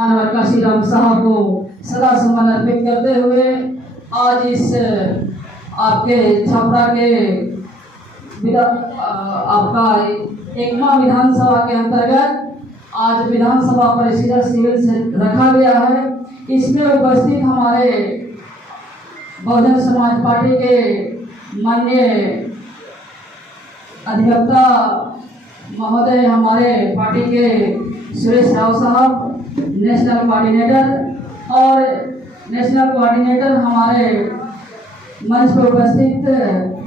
काशीराम साहब को सदा सम्मान अर्पित करते हुए आज इस आपके छपरा के आपका एकमा विधानसभा के अंतर्गत आज विधानसभा परिसर सिविल से रखा गया है। इसमें उपस्थित हमारे बहुजन समाज पार्टी के माननीय अधिवक्ता महोदय, हमारे पार्टी के सुरेश राव साहब नेशनल कोऑर्डिनेटर, और नेशनल कोऑर्डिनेटर हमारे मंच पर उपस्थित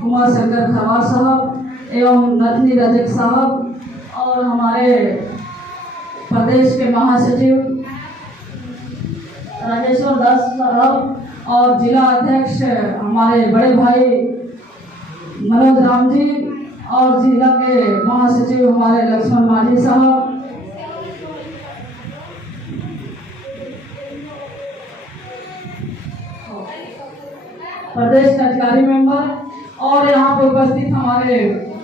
कुमार शंकर खरवार साहब एवं नथनी रजक साहब, और हमारे प्रदेश के महासचिव राजेश्वर दास साहब, और जिला अध्यक्ष हमारे बड़े भाई मनोज राम जी, और जिला के महासचिव हमारे लक्ष्मण माझी साहब, प्रदेश कार्यकारी मेंबर, और यहाँ पर उपस्थित हमारे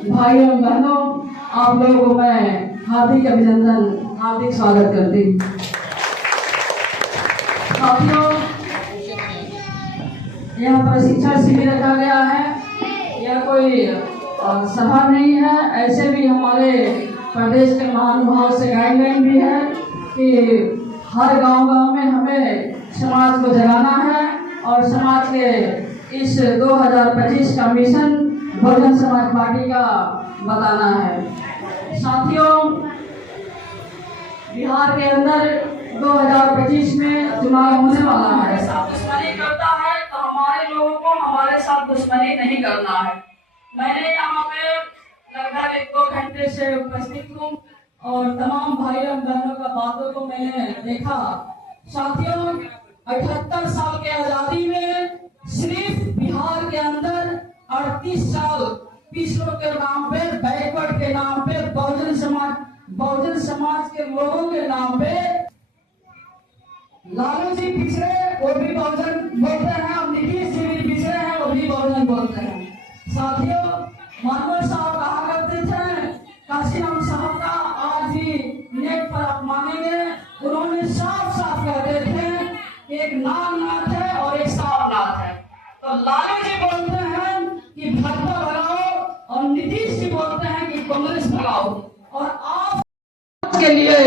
भाई एवं बहनों, आप लोगों को मैं हार्दिक अभिनंदन, हार्दिक स्वागत करती हूँ। साथियों, यहाँ पर शिक्षण शिविर रखा गया है। यह कोई सभा नहीं है, ऐसे भी हमारे प्रदेश के महानुभाव से गाइडलाइन भी है कि हर गांव-गांव में हमें समाज को जगाना है और समाज के इस 2025 का मिशन बहुजन समाज पार्टी का बताना है। साथियों, बिहार के अंदर 2025 में चुनाव होने वाला है। साथ दुश्मनी करता है तो हमारे लोगों को हमारे साथ दुश्मनी नहीं करना है। मैंने यहाँ पे लगभग 1-2 घंटे से उपस्थित हूँ और तमाम भाई और बहनों का बातों को मैंने देखा। साथियों, 78 साल के आजादी में सिर्फ बिहार के अंदर 38 साल पिछड़ों के नाम पे, बैकवर्ड के नाम पे, बहुजन समाज के लोगों के नाम पे लालू जी पिछड़े, वो भी बहुजन बोलते हैं, और नीतीश जी भी पिछड़े हैं, वो भी बहुजन बोलते हैं। साथियों, मनोहर साहब कहा करते थे, काशीराम साहब का आज भी नेट पर आप मानेंगे, उन्होंने साफ साफ कहते थे कि एक नागनाथ है और एक सांपनाथ है। तो लालू जी बोलते हैं कि भाजपा भगाओ, और नीतीश जी बोलते हैं कि कांग्रेस भगाओ, और आप के लिए,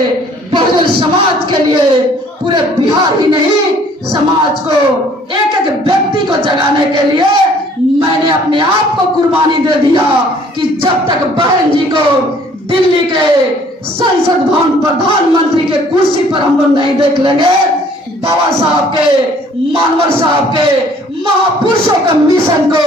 बहुजन समाज के लिए, पूरे बिहार ही नहीं समाज को, एक एक व्यक्ति को जगाने के लिए मैंने अपने आप को कुर्बानी दे दिया कि जब तक बहन जी को दिल्ली के संसद भवन प्रधानमंत्री के कुर्सी पर हम लोग नहीं देख लेंगे, बाबा साहब के, मानवर साहब के, महापुरुषों के मिशन को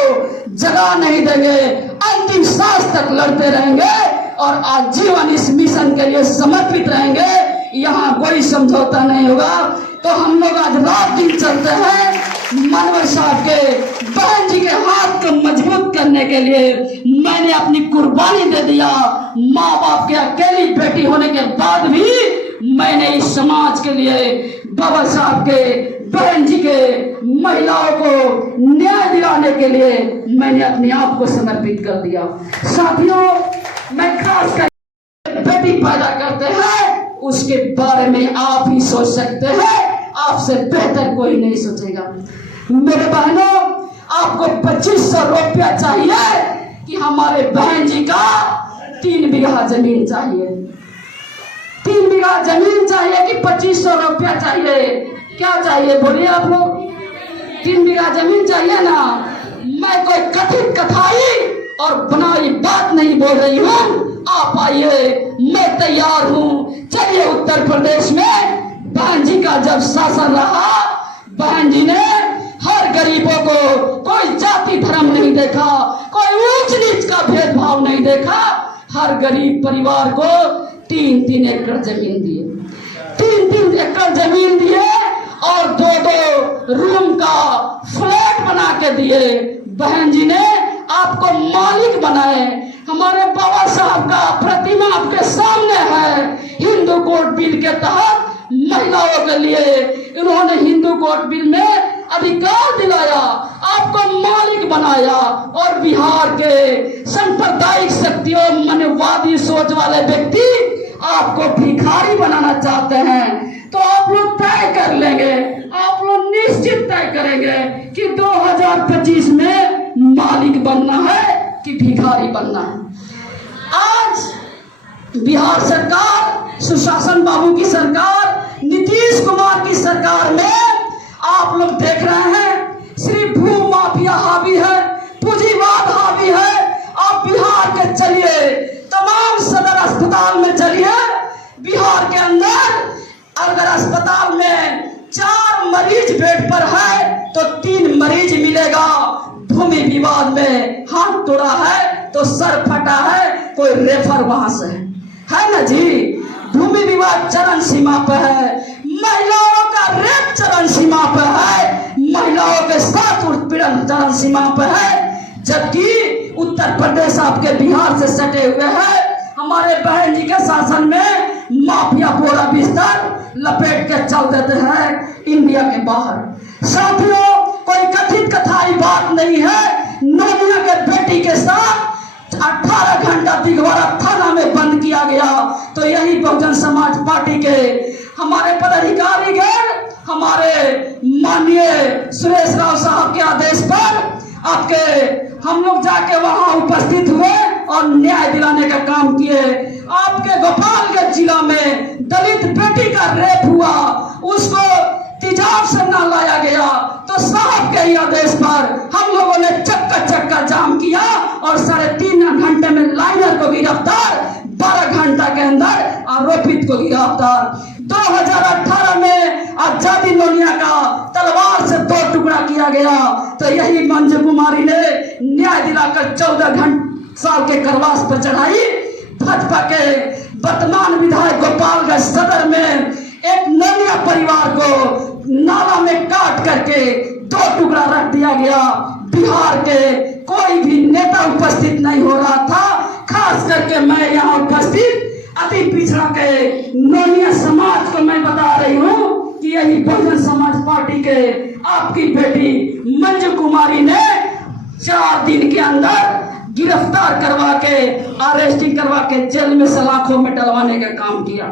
जगा नहीं देंगे, अंतिम सांस तक लड़ते रहेंगे और आजीवन इस मिशन के लिए समर्पित रहेंगे। यहाँ कोई समझौता नहीं होगा। तो हम लोग आज रात दिन चलते हैं मानवर साहब के, बहन जी के हाथ को मजबूत करने के लिए मैंने अपनी कुर्बानी दे दिया। माँ बाप के अकेली बेटी होने के बाद भी मैंने इस समाज के लिए, बाबा साहब के, बहन जी के, महिलाओं को न्याय दिलाने के लिए मैंने अपने आप को समर्पित कर दिया। साथियों, मैं खास कर बेटी पैदा करते हैं उसके बारे में आप ही सोच सकते हैं, आपसे बेहतर कोई नहीं सोचेगा। मेरे बहनों, आपको 2500 रुपया चाहिए कि हमारे बहन जी का 3 बीघा जमीन चाहिए? 3 बीघा जमीन चाहिए कि 2500 रुपया चाहिए? क्या चाहिए बोलिए आप लोग? 3 बीघा जमीन चाहिए ना। मैं कोई कथित कथाई और बनाई बात नहीं बोल रही हूँ। आप आइए, मैं तैयार हूँ। चलिए, उत्तर प्रदेश में बहन जी का जब शासन रहा, बहन जी ने हर गरीबों को, कोई जाति धर्म नहीं देखा, कोई ऊंच नीच का भेदभाव नहीं देखा, हर गरीब परिवार को 3-3 एकड़ जमीन दिए, 3-3 एकड़ जमीन दिए और 2-2 रूम का फ्लैट बना के दिए। बहन जी ने आपको मालिक बनाए। हमारे बाबा साहब का प्रतिमा आपके सामने है। हिंदू कोड बिल के तहत महिलाओं के लिए इन्होंने हिंदू कोड बिल में अधिकार दिलाया, आपको मालिक बनाया। और बिहार के सांप्रदायिक शक्तियों, मनवादी सोच वाले व्यक्ति आपको भिखारी बनाना चाहते हैं। तो आप लोग करेंगे, आप लोग निश्चित तय करेंगे कि 2025 में मालिक बनना है कि भिखारी बनना है। आज बिहार सरकार, सुशासन बाबू की सरकार, नीतीश कुमार की सरकार में आप लोग देख रहे हैं सिर्फ भू माफिया हावी है, पूंजीवाद हावी है। आप बिहार के चलिए, तमाम सदर अस्पताल में चलिए, बिहार के अंदर अगर अस्पताल में 4 मरीज बेड पर है तो 3 मरीज मिलेगा। भूमि विवाद में हाथ तोड़ा है तो सर फटा है, कोई रेफर वहां से है ना जी। भूमि विवाद चरम सीमा पे है, महिलाओं का रेप चरम सीमा पे है, महिलाओं के साथ उत्पीड़न चरम सीमा पे है। जबकि उत्तर प्रदेश आपके बिहार से सटे हुए हैं। हमारे बहन जी के शासन में माफिया पूरा बिस्तर लपेट के चल देते हैं इंडिया के बाहर। साथियों, कोई कथित कथाई बात नहीं है। नोनिया के बेटी के साथ 18 घंटा दिघवारा थाना में बंद किया गया तो यही बहुजन समाज पार्टी के हमारे पदाधिकारी गण, हमारे माननीय सुरेश राव साहब के आदेश पर आपके हम लोग जाके वहां उपस्थित हुए और न्याय दिलाने का काम किए। आपके गोपालगंज जिला में दलित बेटी का रेप हुआ, उसको तेजाब से न लाया गया तो साहब के ही आदेश पर हम लोगों ने चक्का जाम किया और 3.5 घंटे में लाइनर को गिरफ्तार, 12 घंटा के अंदर आरोपित को गिरफ्तार। 2018 में आजादी नोनिया का तलवार से 2 टुकड़ा किया गया तो यही मंजू कुमारी ने न्याय दिलाकर 14 साल के कारावास पर चढ़ाई। भाजपा के वर्तमान विधायक गोपालगंज सदर में एक नोनिया परिवार को नाला में काट करके 2 टुकड़ा रख दिया गया। बिहार के कोई भी नेता उपस्थित नहीं हो रहा था, खास करके मैं यहाँ उपस्थित अति पिछड़ा के नोनिया समाज को मैं बता रही हूँ कि यही बहुजन समाज पार्टी के आपकी बेटी मंजू कुमारी ने 4 दिन के अंदर गिरफ्तार करवा के, अरेस्टिंग करवा के जेल में सलाखों में डलवाने का काम किया।